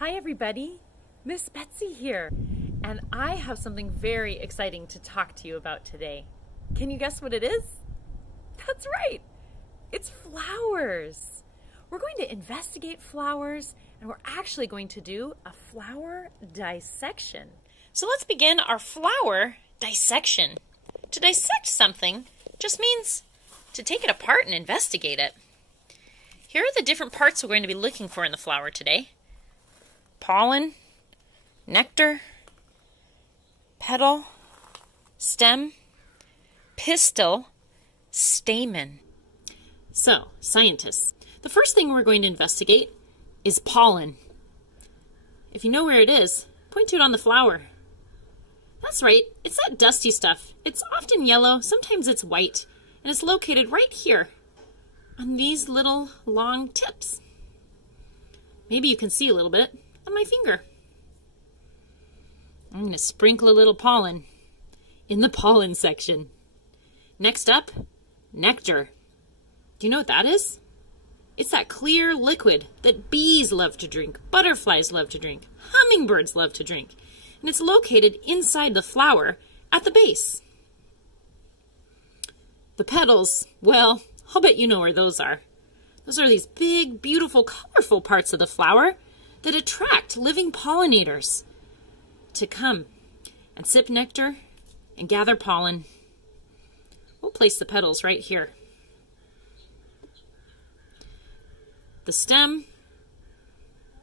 Hi everybody, Miss Betsy here, and I have something very exciting to talk to you about today. Can you guess what it is? That's right, it's flowers. We're going to investigate flowers, and we're actually going to do a flower dissection. So let's begin our flower dissection. To dissect something just means to take it apart and investigate it. Here are the different parts we're going to be looking for in the flower today. Pollen, nectar, petal, stem, pistil, stamen. So, scientists, the first thing we're going to investigate is pollen. If you know where it is, point to it on the flower. That's right, it's that dusty stuff. It's often yellow, sometimes it's white, and it's located right here on these little long tips. Maybe you can see a little bit on my finger. I'm going to sprinkle a little pollen in the pollen section. Next up, nectar. Do you know what that is? It's that clear liquid that bees love to drink, butterflies love to drink, hummingbirds love to drink, and it's located inside the flower at the base. The petals, well, I'll bet you know where those are. Those are these big, beautiful, colorful parts of the flower that attract living pollinators to come and sip nectar and gather pollen. We'll place the petals right here. The stem,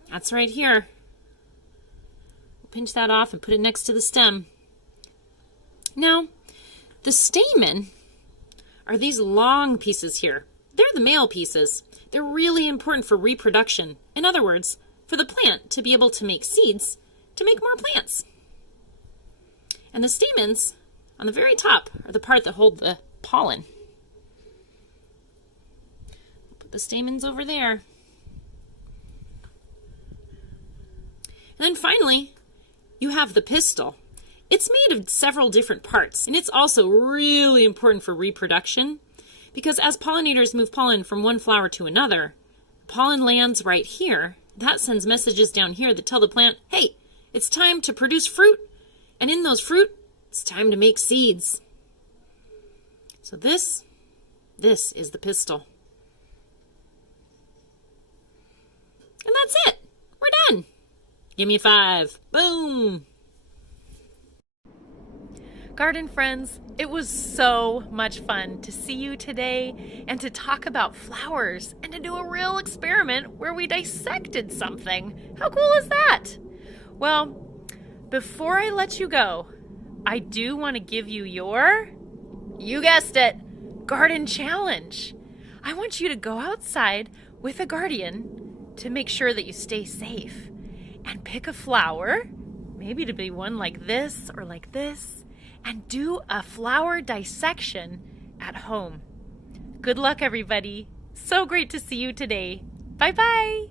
that's right here. We'll pinch that off and put it next to the stem. Now, the stamen are these long pieces here. They're the male pieces. They're really important for reproduction. In other words, for the plant to be able to make seeds to make more plants. And the stamens on the very top are the part that hold the pollen. Put the stamens over there. And then finally, you have the pistil. It's made of several different parts, and it's also really important for reproduction because as pollinators move pollen from one flower to another, pollen lands right here. That sends messages down here that tell the plant, hey, it's time to produce fruit, and in those fruit, it's time to make seeds. So this is the pistil. And that's it. We're done. Give me a 5. Boom. Garden friends, it was so much fun to see you today and to talk about flowers and to do a real experiment where we dissected something. How cool is that? Well, before I let you go, I do want to give you your, you guessed it, garden challenge. I want you to go outside with a guardian to make sure that you stay safe and pick a flower, maybe to be one like this or like this, and do a flower dissection at home. Good luck, everybody. So great to see you today. Bye-bye.